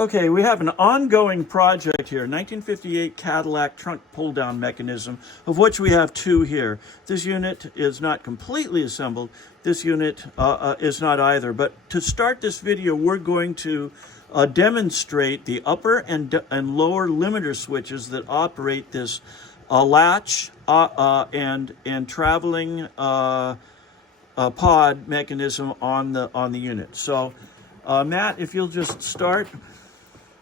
Okay, we have an ongoing project here, 1958 Cadillac trunk pull-down mechanism, of which we have two here. This unit is not completely assembled. This unit is not either. But to start this video, we're going to demonstrate the upper and lower limiter switches that operate this latch and traveling pod mechanism on the unit. So, Matt, if you'll just start.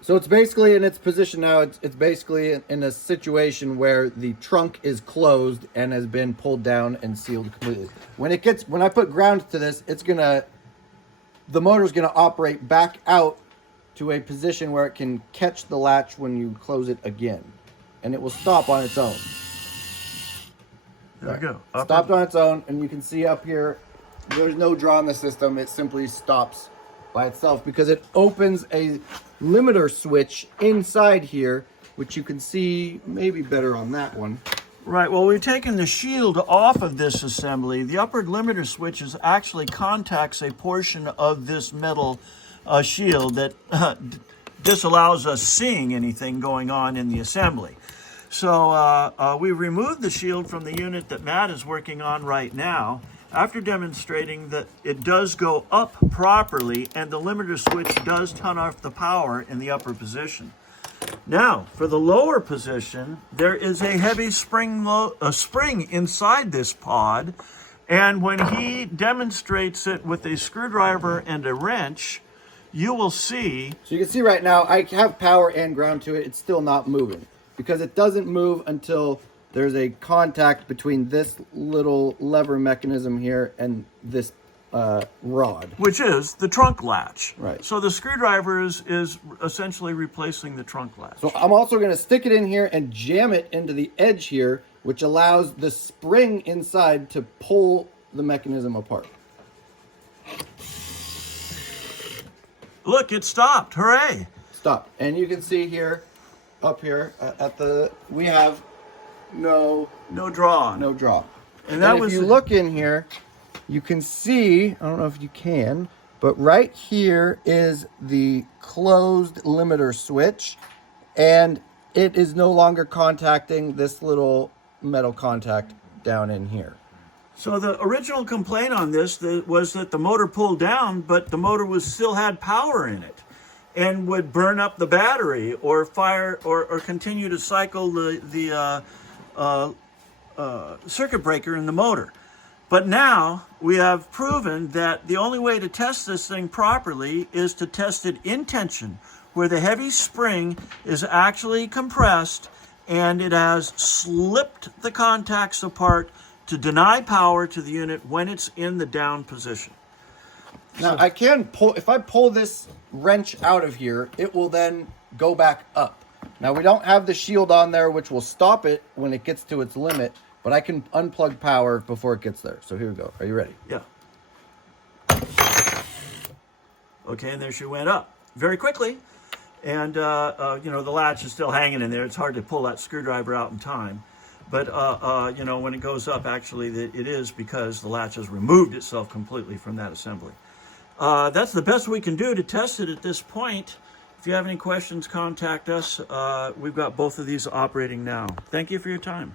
So it's basically in its position now. It's basically in a situation where the trunk is closed and has been pulled down and sealed completely. When I put ground to this, the motor's gonna operate back out to a position where it can catch the latch when you close it again, and it will stop on its own. There we go. Stopped on its own, and you can see up here, there's no draw in the system. It simply stops by itself because it opens a limiter switch inside here, which you can see maybe better on that one. Right, well, we've taken the shield off of this assembly. The upper limiter switch actually contacts a portion of this metal shield that disallows us seeing anything going on in the assembly. So we removed the shield from the unit that Matt is working on right now, after demonstrating that it does go up properly and the limiter switch does turn off the power in the upper position. Now, for the lower position, there is a heavy spring inside this pod, and when he demonstrates it with a screwdriver and a wrench, you will see... So you can see right now, I have power and ground to it. It's still not moving because it doesn't move until there's a contact between this little lever mechanism here and this rod. Which is the trunk latch. Right. So the screwdriver is essentially replacing the trunk latch. So I'm also going to stick it in here and jam it into the edge here, which allows the spring inside to pull the mechanism apart. Look, it stopped. Hooray! Stop. And you can see here, up here, we have no draw. No draw. And that if you look in here, you can see, I don't know if you can, but right here is the closed limiter switch, and it is no longer contacting this little metal contact down in here. So the original complaint on this was that the motor pulled down, but the motor still had power in it and would burn up the battery or fire or continue to cycle the circuit breaker in the motor. But now we have proven that the only way to test this thing properly is to test it in tension, where the heavy spring is actually compressed and it has slipped the contacts apart to deny power to the unit when it's in the down position. Now I can pull, if I pull this wrench out of here, it will then go back up. Now we don't have the shield on there, which will stop it when it gets to its limit, but I can unplug power before it gets there. So here we go. Are you ready? Yeah. Okay, and there she went up very quickly. And, the latch is still hanging in there. It's hard to pull that screwdriver out in time. But, when it goes up, actually, it is because the latch has removed itself completely from that assembly. That's the best we can do to test it at this point. If you have any questions, contact us. We've got both of these operating now. Thank you for your time.